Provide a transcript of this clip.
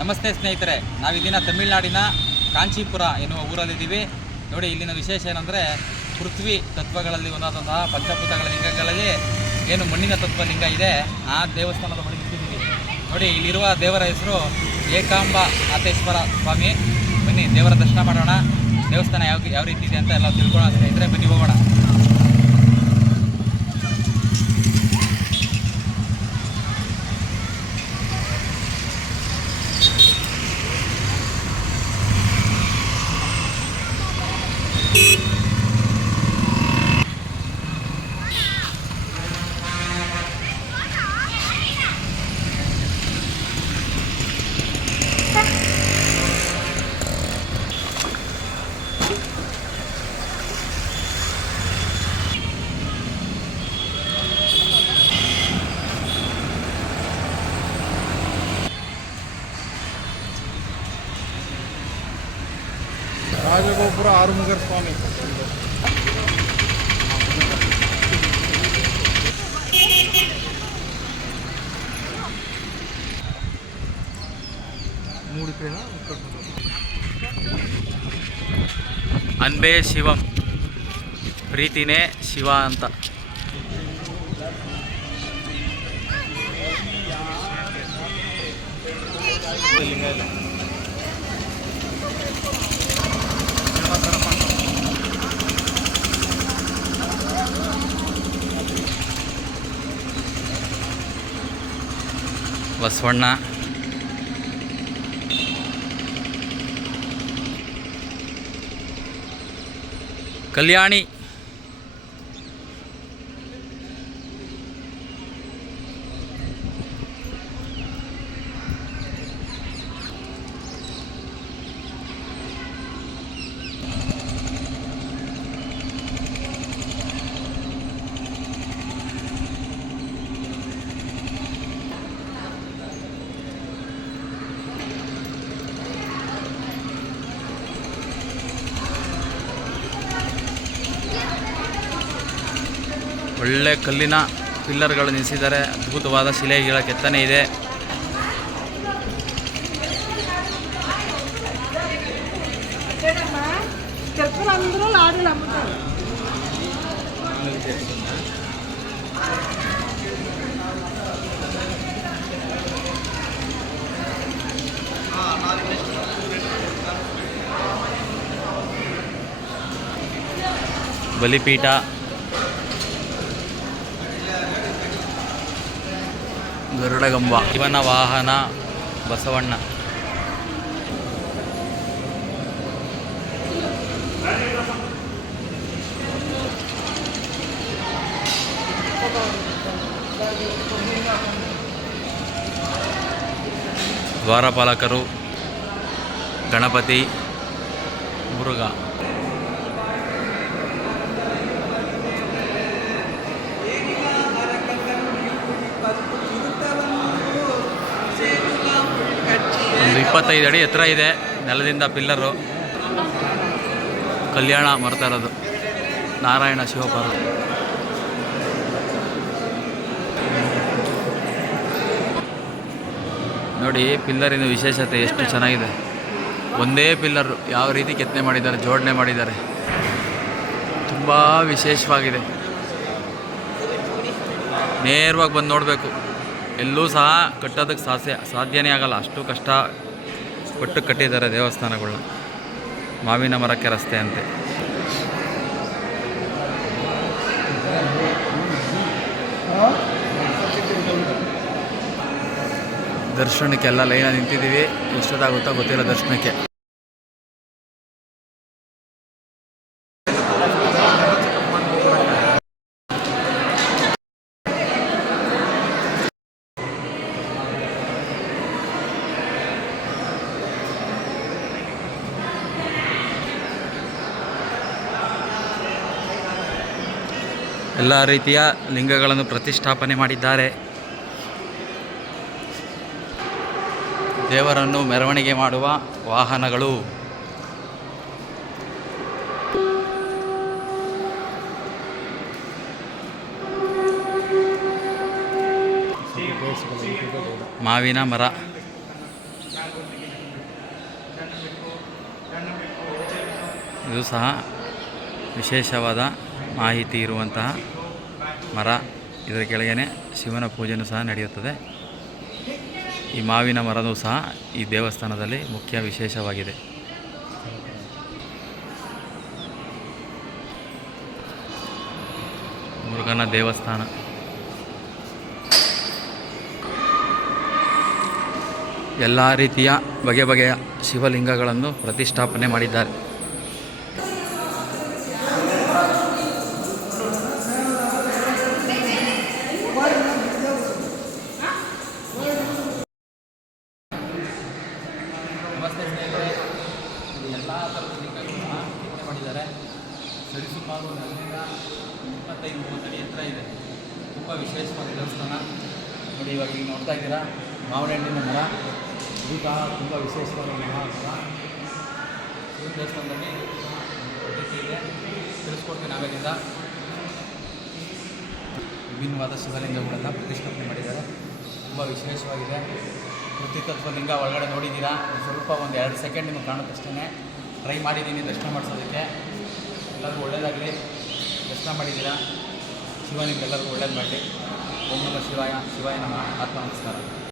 ನಮಸ್ತೆ ಸ್ನೇಹಿತರೆ, ನಾವಿದಿನ ತಮಿಳುನಾಡಿನ ಕಾಂಚೀಪುರ ಎನ್ನುವ ಊರಲ್ಲಿದ್ದೀವಿ. ನೋಡಿ, ಇಲ್ಲಿನ ವಿಶೇಷ ಏನಂದರೆ ಪೃಥ್ವಿ ತತ್ವಗಳಲ್ಲಿ ಒಂದಾದಂತಹ ಪಂಚಭೂತಗಳ ಲಿಂಗಗಳಲ್ಲಿ ಏನು ಮಣ್ಣಿನ ತತ್ವ ಲಿಂಗ ಇದೆ, ಆ ದೇವಸ್ಥಾನದ ಬಳಿ ನಿಂತಿದ್ದೀವಿ. ನೋಡಿ, ಇಲ್ಲಿರುವ ದೇವರ ಹೆಸರು ಏಕಾಂಬ ಆತೇಶ್ವರ ಸ್ವಾಮಿ. ಬನ್ನಿ ದೇವರ ದರ್ಶನ ಮಾಡೋಣ. ದೇವಸ್ಥಾನ ಯಾವ ರೀತಿ ಇದೆ ಅಂತ ಎಲ್ಲ ತಿಳ್ಕೊಳ್ಳೋಣ ಸ್ನೇಹಿತರೆ. ಬನ್ನಿ ಹೋಗೋಣ. ರಾಜಗೋಪುರ ಆರುಮುಗರ ಸ್ವಾಮಿ. ಅನ್ಬೇ ಶಿವಂ, ಪ್ರೀತಿನೇ ಶಿವ ಅಂತ. ಬಸವಣ್ಣ, ಕಲ್ಯಾಣಿ, ಒಳ್ಳೆ ಕಲ್ಲಿನ ಪಿಲ್ಲರ್ಗಳು ನಿಲ್ಲಿಸಿದ್ದಾರೆ. ಅದ್ಭುತವಾದ ಶಿಲೆಗಳ ಕೆತ್ತನೆ ಇದೆ. ಬಲಿಪೀಠ, ಗರುಡಗಂಬ, ಇವನ ವಾಹನ ಬಸವಣ್ಣ. ದ್ವಾರಪಾಲಕರು, ಗಣಪತಿ, ಮುರುಘ. ಒಂದು 25 ಅಡಿ ಎತ್ತರ ಇದೆ ನೆಲದಿಂದ ಪಿಲ್ಲರು. ಕಲ್ಯಾಣ ಮಾಡ್ತಾ ಇರೋದು ನಾರಾಯಣ ಶಿವಪಾರ್ವ. ನೋಡಿ, ಪಿಲ್ಲರಿನ ವಿಶೇಷತೆ ಎಷ್ಟು ಚೆನ್ನಾಗಿದೆ. ಒಂದೇ ಪಿಲ್ಲರು ಯಾವ ರೀತಿ ಕೆತ್ತನೆ ಮಾಡಿದ್ದಾರೆ, ಜೋಡಣೆ ಮಾಡಿದ್ದಾರೆ, ತುಂಬ ವಿಶೇಷವಾಗಿದೆ. ನೇರವಾಗಿ ಬಂದು ನೋಡಬೇಕು. ಎಲ್ಲೂ ಸಹ ಕಟ್ಟೋದಕ್ಕೆ ಸಾಧ್ಯನೇ ಆಗಲ್ಲ, ಅಷ್ಟು ಕಷ್ಟಪಟ್ಟು ಕಟ್ಟಿದ್ದಾರೆ ದೇವಸ್ಥಾನಗಳನ್ನ. ಮಾವಿನ ಮರಕ್ಕೆ ರಸ್ತೆ ಅಂತೆ. ದರ್ಶನಕ್ಕೆಲ್ಲ ಲೈನ ನಿಂತಿದ್ದೀವಿ. ಎಷ್ಟೊತ್ತಾಗುತ್ತೋ ಗೊತ್ತಿಲ್ಲ ದರ್ಶನಕ್ಕೆ. ಎಲ್ಲ ರೀತಿಯ ಲಿಂಗಗಳನ್ನು ಪ್ರತಿಷ್ಠಾಪನೆ ಮಾಡಿದ್ದಾರೆ. ದೇವರನ್ನು ಮೆರವಣಿಗೆ ಮಾಡುವ ವಾಹನಗಳು. ಮಾವಿನ ಮರ. ಇದು ಸಹ ವಿಶೇಷವಾದ ಮಾಹಿತಿ ಇರುವಂತಹ ಮರ. ಇದರ ಕೆಳಗೇ ಶಿವನ ಪೂಜೆಯೂ ಸಹ ನಡೆಯುತ್ತದೆ. ಈ ಮಾವಿನ ಮರವೂ ಸಹ ಈ ದೇವಸ್ಥಾನದಲ್ಲಿ ಮುಖ್ಯ ವಿಶೇಷವಾಗಿದೆ. ಮುರುಘನ ದೇವಸ್ಥಾನ. ಎಲ್ಲ ರೀತಿಯ ಬಗೆ ಬಗೆಯ ಶಿವಲಿಂಗಗಳನ್ನು ಪ್ರತಿಷ್ಠಾಪನೆ ಮಾಡಿದ್ದಾರೆ. ನಮಸ್ತೆ ಸ್ನೇಹಿತರೆ, ಎಲ್ಲ ಥರದ ಲಿಂಗಗಳು ಸಹ ಕೆತ್ತನೆ ಮಾಡಿದ್ದಾರೆ. ಸರಿಸುಮಾರು 25-30 ಅಡಿ ಎತ್ತರ ಇದೆ. ತುಂಬ ವಿಶೇಷವಾದ ದೇವಸ್ಥಾನ. ನೋಡಿ, ಇವಾಗ ಈಗ ನೋಡ್ತಾ ಇದ್ದೀರಾ ಮಾವಿನ ಹಣ್ಣಿನ ಮರ. ಇದು ಸಹ ತುಂಬ ವಿಶೇಷವಾದ ಮರ. ಶಿವನ ದೇವಸ್ಥಾನದಲ್ಲಿ ಪದ್ಧತಿ ಇದೆ, ತಿಳಿಸ್ಕೊಡ್ತೀನಿ ಆಮೇಲಿಂದ. ವಿಭಿನ್ನವಾದ ಶಿವಲಿಂಗಗಳೆಲ್ಲ ಪ್ರತಿಷ್ಠಾಪನೆ ಮಾಡಿದ್ದಾರೆ. ತುಂಬ ವಿಶೇಷವಾಗಿದೆ. ಕೃತಿತತ್ವ ಲಿಂಗ ಒಳಗಡೆ ನೋಡಿದ್ದೀರಾ. ಸ್ವಲ್ಪ 1-2 ಸೆಕೆಂಡ್ ನಿಮಗೆ ಕಾಣುತ್ತಷ್ಟೇ. ಟ್ರೈ ಮಾಡಿದ್ದೀನಿ ದರ್ಶನ ಮಾಡಿಸೋದಕ್ಕೆ. ಎಲ್ಲರಿಗೂ ಒಳ್ಳೆಯದಾಗಲಿ. ದರ್ಶನ ಮಾಡಿದ್ದೀರಾ. ಶಿವ ನಿಮ್ಗೆಲ್ಲರಿಗೂ ಒಳ್ಳೇದು ಮಾಡಲಿ. ಓಂ ನಮಃ ಶಿವಾಯ. ಶಿವಾಯ ನಮಃ. ಆತ್ಮ ನಮಸ್ಕಾರ.